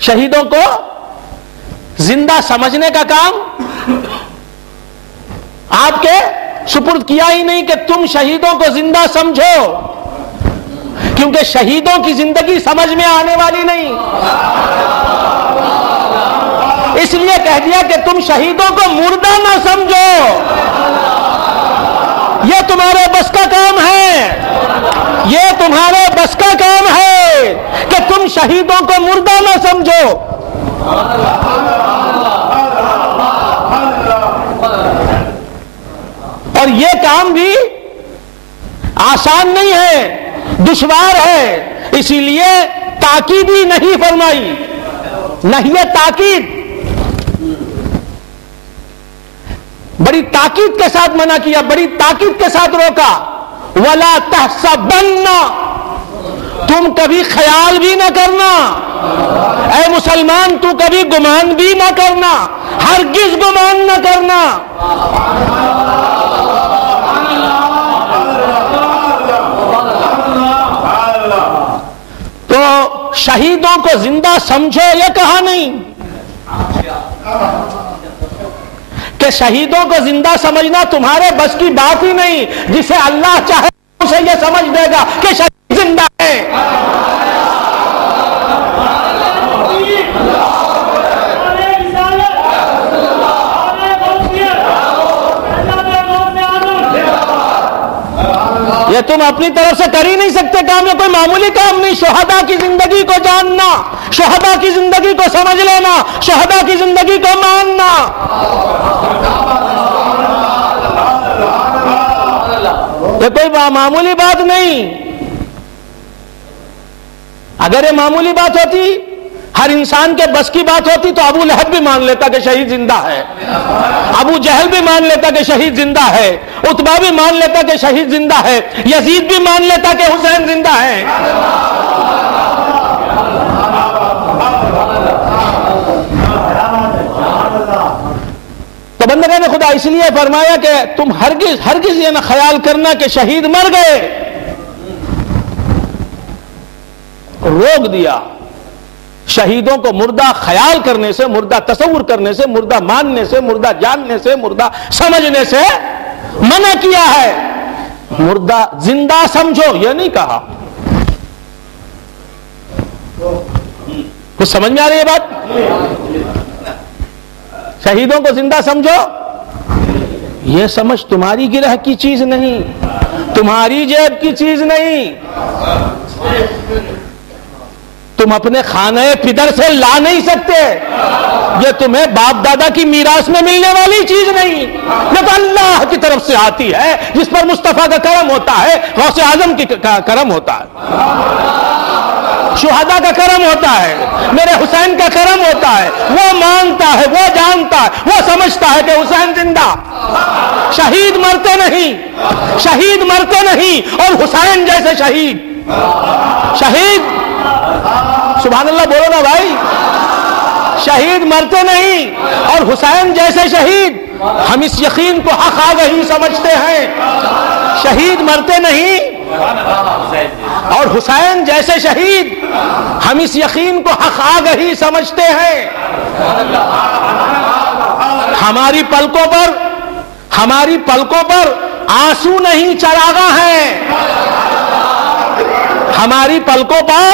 شہیدوں کو زندہ سمجھنے کا کام آپ کے سپرد کیا ہی نہیں کہ تم شہیدوں کو زندہ سمجھو، کیونکہ شہیدوں کی زندگی سمجھ میں آنے والی نہیں، اس لیے کہہ دیا کہ تم شہیدوں کو مردہ نہ سمجھو، یہ تمہارے بس کا کام ہے، یہ تمہارے بس کا کام ہے کہ تم شہیدوں کو مردہ نہ سمجھو۔ اور یہ کام بھی آسان نہیں ہے، دشوار ہے، اسی لیے تاکید ہی نہیں فرمائی، نہیں تاکید، بڑی تاکید کے ساتھ منع کیا، بڑی تاکید کے ساتھ روکا۔ وَلَا تَحْسَبَنَّ، تم کبھی خیال بھی نہ کرنا، اے مسلمان تو کبھی گمان بھی نہ کرنا، ہرگز گمان نہ کرنا۔ تو شہیدوں کو زندہ سمجھو یہ کہا نہیں کہ شہیدوں کو زندہ سمجھنا تمہارے بس کی بات ہی نہیں، جسے اللہ چاہے اسے یہ سمجھ دے گا کہ شہید زندہ ہے۔ یہ تم اپنی طرف سے کر ہی نہیں سکتے کام، یہ کوئی معمولی کام نہیں۔ شہداء کی زندگی کو جاننا، شہداء کی زندگی کو سمجھ لینا، شہداء کی زندگی کو ماننا، یہ کوئی معمولی بات نہیں۔ اگر یہ معمولی بات ہوتی، ہر انسان کے بس کی بات ہوتی، تو ابو لہب بھی مان لیتا کہ شہید زندہ ہے، ابو جہل بھی مان لیتا کہ شہید زندہ ہے، عتبہ بھی مان لیتا کہ شہید زندہ ہے، یزید بھی مان لیتا کہ حسین زندہ ہے۔ تو بندگان خدا اس لیے فرمایا کہ تم ہرگز یہ نہ خیال کرنا کہ شہید مر گئے، روک دیا۔ شہیدوں کو مردہ خیال کرنے سے، مردہ تصور کرنے سے، مردہ ماننے سے، مردہ جاننے سے، مردہ سمجھنے سے منع کیا ہے۔ مردہ زندہ سمجھو یہ نہیں کہا۔ کچھ سمجھ میں آ رہی ہے بات؟ شہیدوں کو زندہ سمجھو، یہ سمجھ تمہاری گرہ کی چیز نہیں، تمہاری جیب کی چیز نہیں، تم اپنے خانہ پدر سے لا نہیں سکتے، یہ تمہیں باپ دادا کی میراث میں ملنے والی چیز نہیں، یہ تو اللہ کی طرف سے آتی ہے، جس پر مصطفیٰ کا کرم ہوتا ہے، غوث اعظم کی کرم ہوتا ہے، شہداء کا کرم ہوتا ہے، میرے حسین کا کرم ہوتا ہے۔ وہ مانتا ہے، وہ جانتا ہے، وہ سمجھتا ہے کہ حسین زندہ، شہید مرتے نہیں، شہید مرتے نہیں، اور حسین جیسے شہید، شہید سبحان اللہ بولو نا بھائی، شہید مرتے نہیں اور حسین جیسے شہید، ہم اس یقین کو حق آگہی سمجھتے ہیں، شہید مرتے نہیں اور حسین جیسے شہید، ہم اس یقین کو حق آگہی سمجھتے ہیں۔ ہماری پلکوں پر آنسو نہیں چراغاں ہیں، ہماری پلکوں پر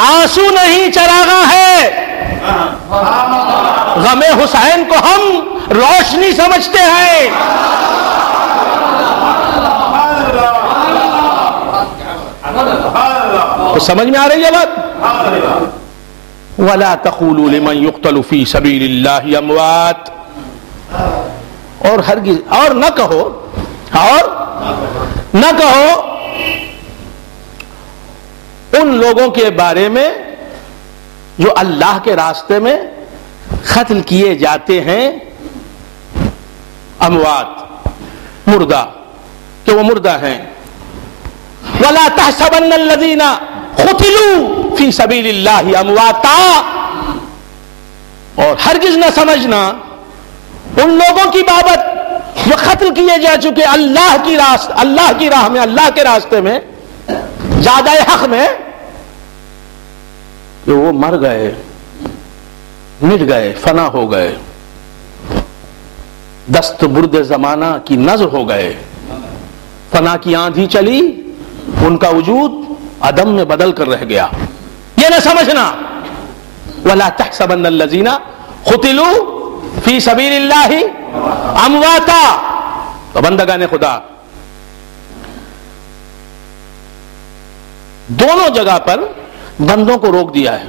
آنسو نہیں چراغاں ہے، غم حسین کو ہم روشنی سمجھتے ہیں۔ تو سمجھ میں آ رہی ہے بات؟ وَلَا تَقُولُوا لِمَنْ يُقْتَلُ فِي سَبِيلِ اللَّهِ أَمْوَاتٌ، اور ہرگز اور نہ کہو ان لوگوں کے بارے میں جو اللہ کے راستے میں قتل کیے جاتے ہیں، اموات، مردہ، کہ وہ مردہ ہیں۔ وَلَا تَحْسَبَنَّ الَّذِينَ قُتِلُوا فِي سَبِيلِ اللَّهِ أَمْوَاتًا، اور ہرگز نہ سمجھنا ان لوگوں کی بابت جو قتل کیے جا چکے اللہ کی راہ میں، اللہ کے راستے میں، زیادہ حق میں کہ وہ مر گئے، مٹ گئے، فنا ہو گئے، دست برد زمانہ کی نظر ہو گئے، فنا کی آندھی چلی، ان کا وجود عدم میں بدل کر رہ گیا. یہ نہ سمجھنا وَلَا تَحْسَبَنَّ الَّذِينَ قُتِلُوا فِي سَبِيلِ اللَّهِ أَمْوَاتًا. تو بندگان خدا دونوں جگہ پر بندوں کو روک دیا ہے.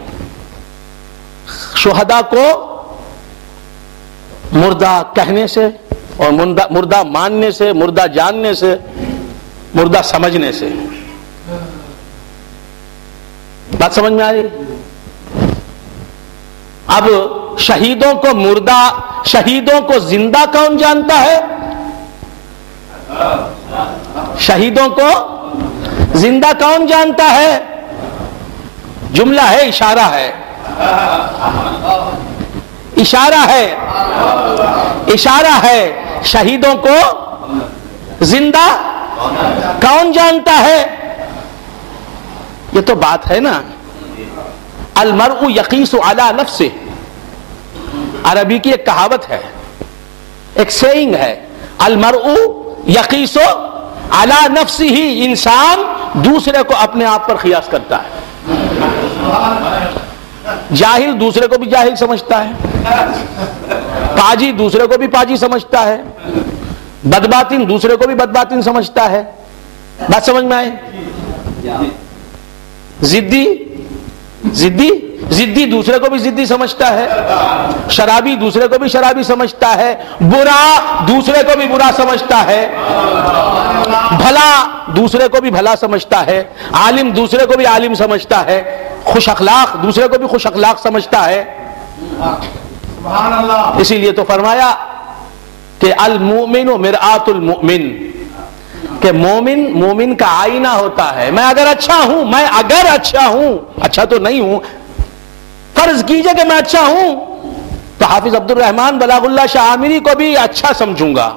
شہداء کو مردہ کہنے سے اور مردہ ماننے سے، مردہ جاننے سے، مردہ سمجھنے سے. بات سمجھ میں آئی؟ اب شہیدوں کو مردہ، شہیدوں کو زندہ کون جانتا ہے؟ شہیدوں کو زندہ کون جانتا ہے؟ جملہ ہے، اشارہ ہے، اشارہ ہے، اشارہ ہے. شہیدوں کو زندہ کون جانتا ہے؟ یہ تو بات ہے نا. المرء یقیس علی نفسہ، عربی کی ایک کہاوت ہے، ایک سیئنگ ہے، المرء یقیس علی نفسہ. انسان دوسرے کو اپنے آپ پر قیاس کرتا ہے. جاہل دوسرے کو بھی جاہل سمجھتا ہے، پاجی دوسرے کو بھی پاجی سمجھتا ہے، بدباطن دوسرے کو بھی بدباطن سمجھتا ہے. بات سمجھ میں آئے؟ زدی دوسرے کو بھی زدی سمجھتا ہے، شرابی دوسرے کو بھی شرابی سمجھتا ہے، برا دوسرے کو بھی برا سمجھتا ہے، بھلا دوسرے کو بھی بھلا سمجھتا ہے، عالم دوسرے کو بھی عالم سمجھتا ہے، خوش اخلاق دوسرے کو بھی خوش اخلاق سمجھتا ہے. اسی لیے تو فرمایا کہ المؤمن مرآت المؤمن، کہ مومن کا آئینہ ہوتا ہے. میں اگر اچھا ہوں، اچھا تو نہیں ہوں، فرض کیجئے کہ میں اچھا ہوں تو حافظ عبد الرحمن بلاغ اللہ شاہ عامری کو بھی اچھا سمجھوں گا،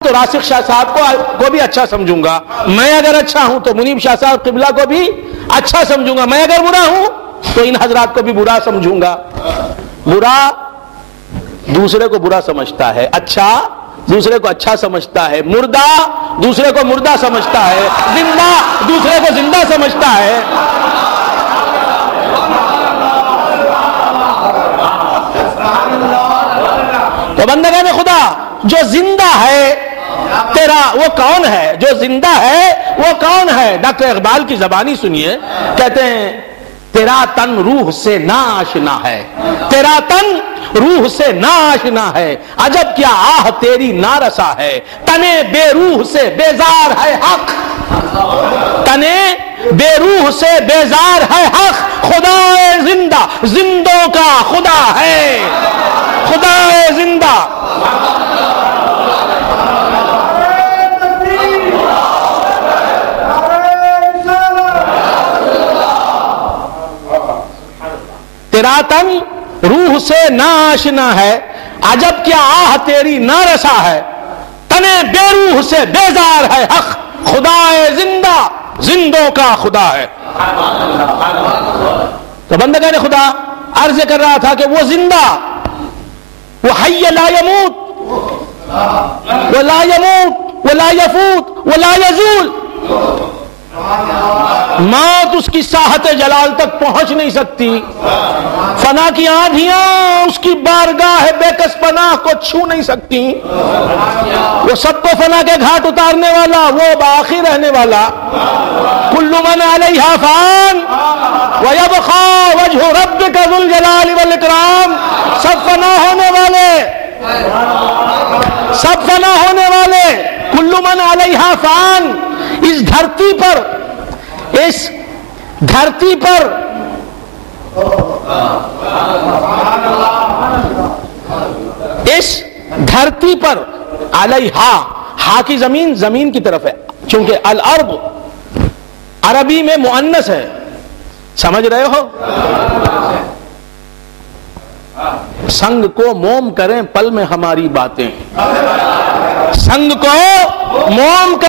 تو راسخ شاہ صاحب کو بھی اچھا سمجھوں گا. میں اگر اچھا ہوں تو منیب شاہ صاحب قبلہ کو بھی اچھا سمجھوں گا. میں اگر برا ہوں تو ان حضرات کو بھی برا سمجھوں گا. برا دوسرے کو برا سمجھتا ہے، اچھا دوسرے کو اچھا سمجھتا ہے، مردہ دوسرے کو مردہ سمجھتا ہے، زندہ دوسرے کو زندہ سمجھتا ہے. تو بندگان خدا، جو زندہ ہے تیرا وہ کون ہے؟ جو زندہ ہے وہ کون ہے؟ ڈاکٹر اقبال کی زبانی سنیے، کہتے ہیں تیرا تن روح سے ناشنا ہے، تیرا تن روح سے ناشنا ہے، عجب کیا آہ تیری نارسا ہے، تنے بے روح سے بیزار ہے حق، تنے بے روح سے بیزار ہے حق، خدا زندہ زندوں کا خدا ہے، خدا زندہ. تیرا تن روح سے ناشنا ہے، عجب کیا آہ تیری نارسا ہے، تنے بے روح سے بیزار ہے حق، خدا زندہ زندوں کا خدا ہے. تو بندگان خدا عرض کر رہا تھا کہ وہ زندہ، وہ حی لا یموت ولا یموت ولا یفوت ولا یزول. موت اس کی ساحت جلال تک پہنچ نہیں سکتی، فنا کی آندھیاں اس کی بارگاہ بے کس پناہ کو چھو نہیں سکتی. وہ سب کو فنا کے گھاٹ اتارنے والا، وہ باقی رہنے والا. کل من علیہا فان ویبقی وجہ ربک ذو الجلال والاکرام. سب فنا ہونے والے، سب فنا ہونے والے. کل من علیہا فان. اس دھرتی پر، اس دھرتی پر اس دھرتی پر علیہا، ہا کی زمین، زمین کی طرف ہے، چونکہ الارض عربی میں مؤنث ہے. سمجھ رہے ہو؟ سنگ کو موم کریں پل میں ہماری باتیں. سنگ کو موم کا